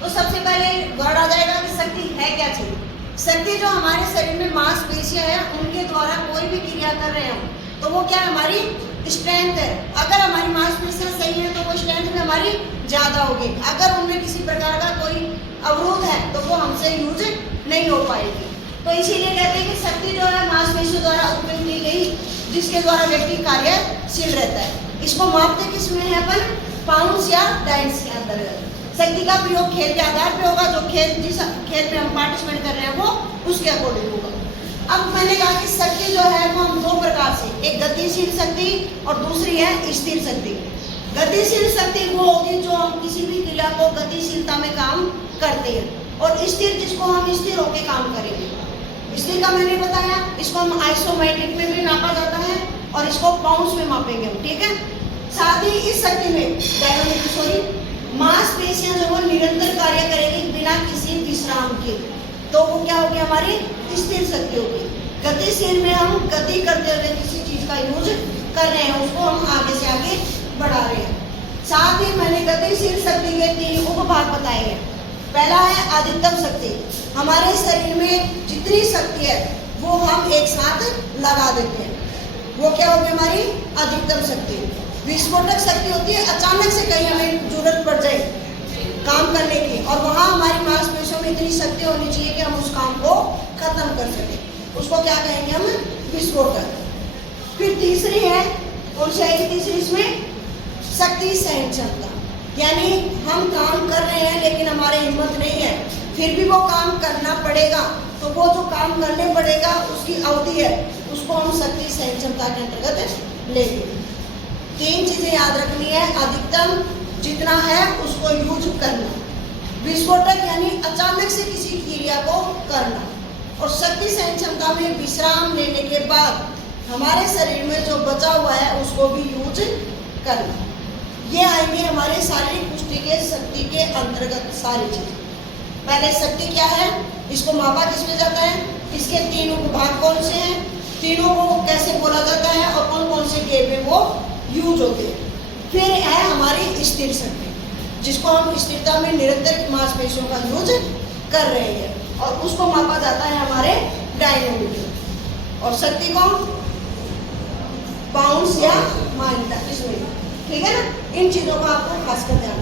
तो सबसे पहले वर्ड आ जाएगा कि शक्ति है क्या चीज। शक्ति जो हमारे शरीर में मांसपेशियां हैं उनके द्वारा कोई भी क्रिया कर रहे हो तो वो क्या है, हमारी स्ट्रेंथ है। अगर हमारी मांसपेशियां सही है तो वो स्ट्रेंथ भी हमारी ज्यादा होगी। अगर उनमें किसी प्रकार का कोई अवरोध है तो वो हमसे यूज नहीं हो पाएगी। तो इसीलिए कहते हैं कि शक्ति जो है मांसपेशियों द्वारा उत्पन्न की गई, जिसके द्वारा व्यक्ति कार्यशील रहता है। इसको मापते किसमें है अपन, पाउंड्स या डाइट्स के अंतर्गत। शक्ति का प्रयोग खेल के आधार पे होगा, जो खेल जिस खेल में हम पार्टिसिपेट कर रहे हैं वो उसके अकॉर्डिंग होगा। अब मैंने कहा कि शक्ति जो है वो हम दो प्रकार से, एक गतिशील शक्ति और दूसरी है स्थिर शक्ति। गतिशील शक्ति वो होगी जो हम किसी भी क्रिया को गतिशीलता में काम करते हैं, और स्थिर जिसको हम स्थिर होकर काम करेंगे। स्थिर का मैंने बताया, इसको हम आइसोमेट्रिक में भी नापा जाता है और इसको पाउंड्स में मापेंगे हम, ठीक है। साथ ही इस शक्ति में मांसपेशियां जो वो निरंतर कार्य करेगी बिना किसी विश्राम के, तो वो क्या होगी, हमारी स्थिर शक्ति होगी। गतिशील में हम गति करते हुए किसी चीज का यूज कर रहे हैं, उसको हम आगे से आगे बढ़ा रहे हैं। साथ ही मैंने गतिशील शक्ति के 3 उपभाग बताए हैं। पहला है अधिकतम शक्ति। हमारे शरीर में जितनी शक्ति है वो हम एक साथ लगा देते हैं, वो क्या होगी, हमारी अधिकतम शक्ति। विस्फोटक शक्ति होती है, अचानक से कहीं हमें जरूरत पड़ जाए काम करने की, और वहां हमारी मांसपेशियों में इतनी शक्ति होनी चाहिए कि हम उस काम को खत्म कर सकें, उसको क्या कहेंगे हम, विस्फोटक। फिर तीसरी है, कौन सी आएगी तीसरी इसमें, शक्ति सहन क्षमता। यानी हम काम कर रहे हैं लेकिन हमारे हिम्मत नहीं है, फिर भी वो काम करना पड़ेगा, तो वो जो काम करने पड़ेगा उसकी अवधि है, उसको हम शक्ति सहन क्षमता के अंतर्गत लेंगे। 3 चीजें याद रखनी है, अधिकतम जितना है उसको यूज करना, विस्फोटक यानी अचानक से किसी क्रिया को करना, और शक्ति सहन क्षमता में विश्राम लेने के बाद हमारे शरीर में जो बचा हुआ है उसको भी यूज करना। ये आएंगे हमारे शारीरिक पुष्टि के शक्ति के अंतर्गत सारी चीजें। पहले शक्ति क्या है, इसको मापा किसमें जाता है, इसके 3 उपभाग कौन से हैं, तीनों को कैसे बोला जाता है और कौन कौन से गेम में वो यूज होते हैं। फिर है हमारी स्थिर शक्ति, जिसको हम स्थिरता में निरंतर मांसपेशियों का यूज कर रहे हैं, और उसको मापा जाता है हमारे डायनोमीटर। और शक्ति को पाउंड्स या माइनस इसमें, ठीक है ना। इन चीजों का आपको खासकर ध्यान